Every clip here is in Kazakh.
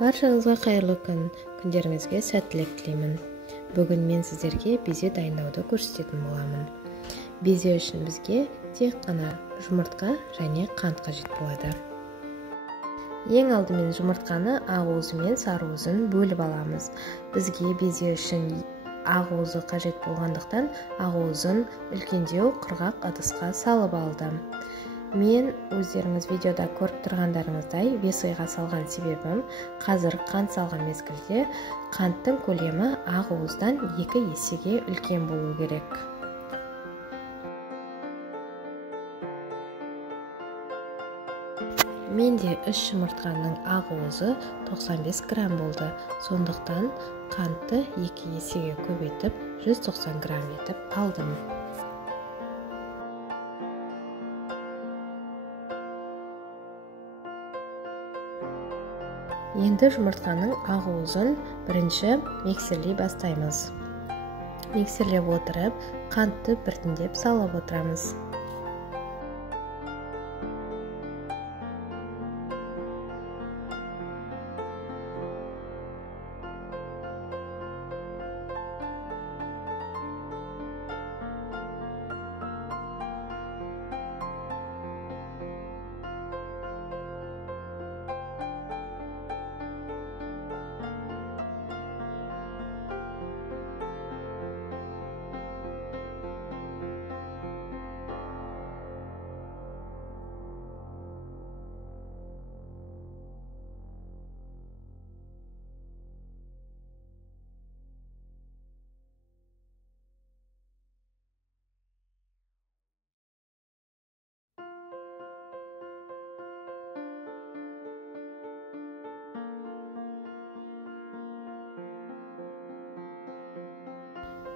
Баршаңызға қайырлы күн, күндеріңізге сәттілік тілеймін. Бүгін мен сіздерге безе дайындауды көрсететін боламын. Безе үшін бізге тек қана жұмыртқа және қант қажет болады. Ең алдымен жұмыртқаны ақуызы мен сарыуызын бөліп аламыз. Бізге безе үшін ақуызы қажет болғандықтан ақуызын үлкендеу құрғақ ыдысқа салып алдым. Мен өздеріңіз видеода көріп тұрғандарыңыздай весыйға салған себебім, қазір қант салған мезгілде қанттың көлемі ақуыздан 2 есеге үлкен болу керек. Менде 3 жұмыртқаның ақуызы 95 грамм болды. Сондықтан қантты 2 есеге көбейтіп 190 грамм етіп алдым. Енді жұмыртқаның ақуызын бірінші миксерлей бастаймыз. Миксерлеп отырып, қантты біртіндеп салып отырамыз.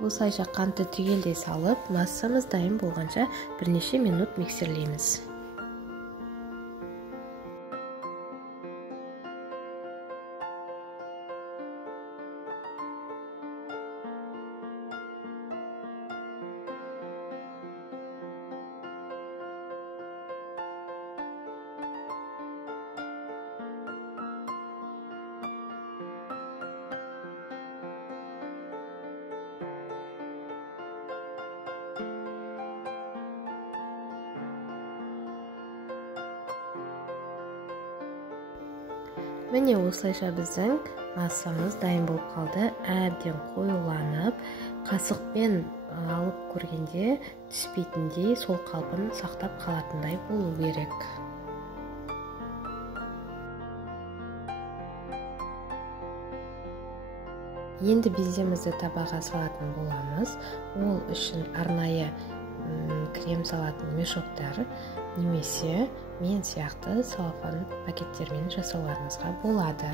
Осылайша қантты түгелдей салып, массамыз дайын болғанша бірнеше минут миксерлейміз. Міне осылайша біздің массамыз дайын болып қалды. Әбден қоюланып, қасықпен алып көргенде түспейтіндей сол қалпын сақтап қалатындай болу керек. Енді беземізді табаға салатын боламыз. Ол үшін арнайы крем салатын мешоктар немесе мен сияқты целлофан пакеттермен жасауларыңызға болады.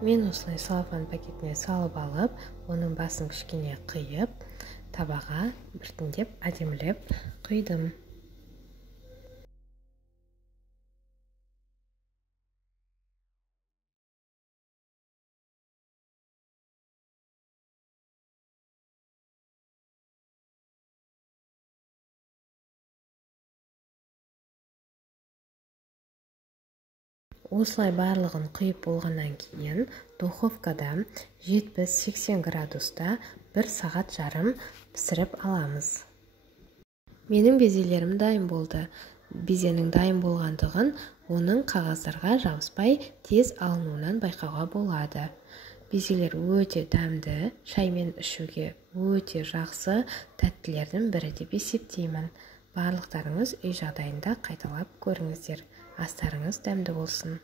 Мен осылай целлофан пакетіне салып алып, оның басын кішкене қиып, табаға біртіндеп әдемілеп құйдым. Осылай барлығын құйып болғаннан кейін духовкада 70-80 градуста 1 сағат жарым пісіріп аламыз. Менің безелерім дайын болды. Безенің дайын болғандығын оның қағаздарға жабыспай тез алынуынан байқауға болады. Безелер өте дәмді, шаймен ішуге өте жақсы тәттілердің бірі деп есептеймін. Барлықтарыңыз үй жағдайында қайталап көріңіздер. Астарыңыз дәмді болсын.